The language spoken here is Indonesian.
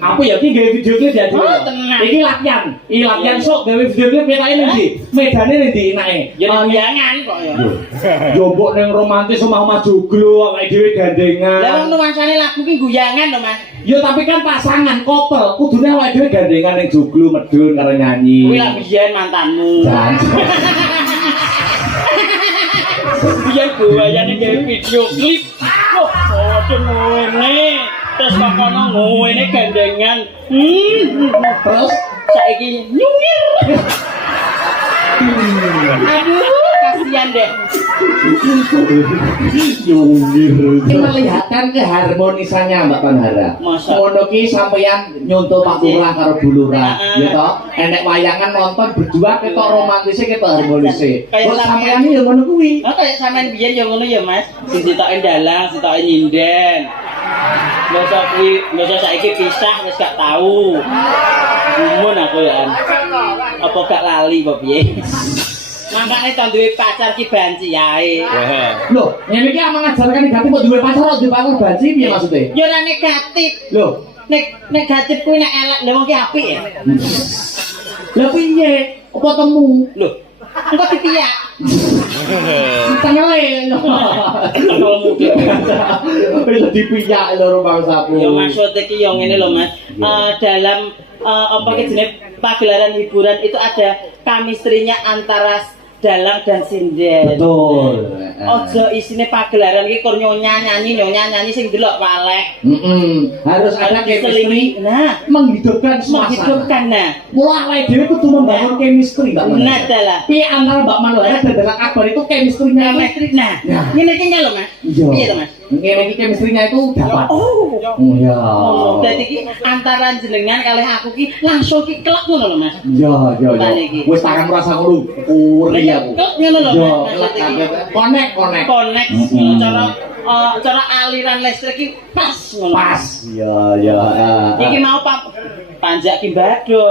Apa ya iki gawe video klip ya dhewe. Iki latihan. Iki latihan sok gawe video klip petake ning ndi? Medane ning ndi enake? Ya goyangan kok ya. Yo mbok ning romantis omah-omah joglo awake dhewe gandengan. Lah wong nuansane lagu ki goyangan lho Mas. Yo tapi kan pasangan couple kudune awake dhewe gandengan ning joglo medun karo nyanyi. Kuwi lak biyen mantanmu. Biyen goyane gawe video klip. Loh, padha ngene. Terus kono ngene gandengan. Terus Saiki nyungir. Aduh, kasihan deh. nyungir. Ini melihatkan keharmonisannya Mbak Panhara. Ngono ki sampeyan nyonto Pak Lurah karo Bu Lurah, ya toh? Enek wayangan nonton berdua ketok romantisnya ketok harmonisnya. Kok sampeyan ya ngono kuwi? Oh, kayak sampean biyen ya ngono ya, Mas. Sing sitoke dalang, sitoke nyinden. Masa saiki pisah wis gak tahu. Gumun aku ya. Apa gak lali apa piye? Makane to duwe pacar ki banci ae. Loh, ngene iki mengajarkan negatif kok duwe pacar kok duwe pacar banci piye maksude? Ya ora negatif. Loh, Negatif kuwi nek elek lha wong ki apik ya. lha piye? Apa temu? Loh, engko dipiyak. Tengele. Bisa dipiyak lho bangsaku. Ya maksud iki ya ngene lho Mas. Dalam apa ki jenenge pagelaran hiburan itu ada chemistry-nya antara dalang dan sinden. Betul. Ojo isine pagelaran iki kur nyanyi sing delok waleh. Harus ada chemistry. Nah, menghidupkan suasana. nah. Mula awake dhewe kudu membangun chemistry, Mbak Manara. Nah, dalah. Piye antara Mbak Manara dan dalang aktor itu chemistry-nya Nah, ngene iki lho Mas. Piye to Mas? Ngene iki chemistry-nya itu dapat. Oh ya. Dadi iki antara jenengan kalih aku ki langsung ki klek ngono lho Mas. Ya. Wis tak merasa ngono. Uri aku. Klek ngono lho Mas. Konek. Cara aliran listrik ki pas ngono. Pas. Ya. Iki mau panjak ki badhe.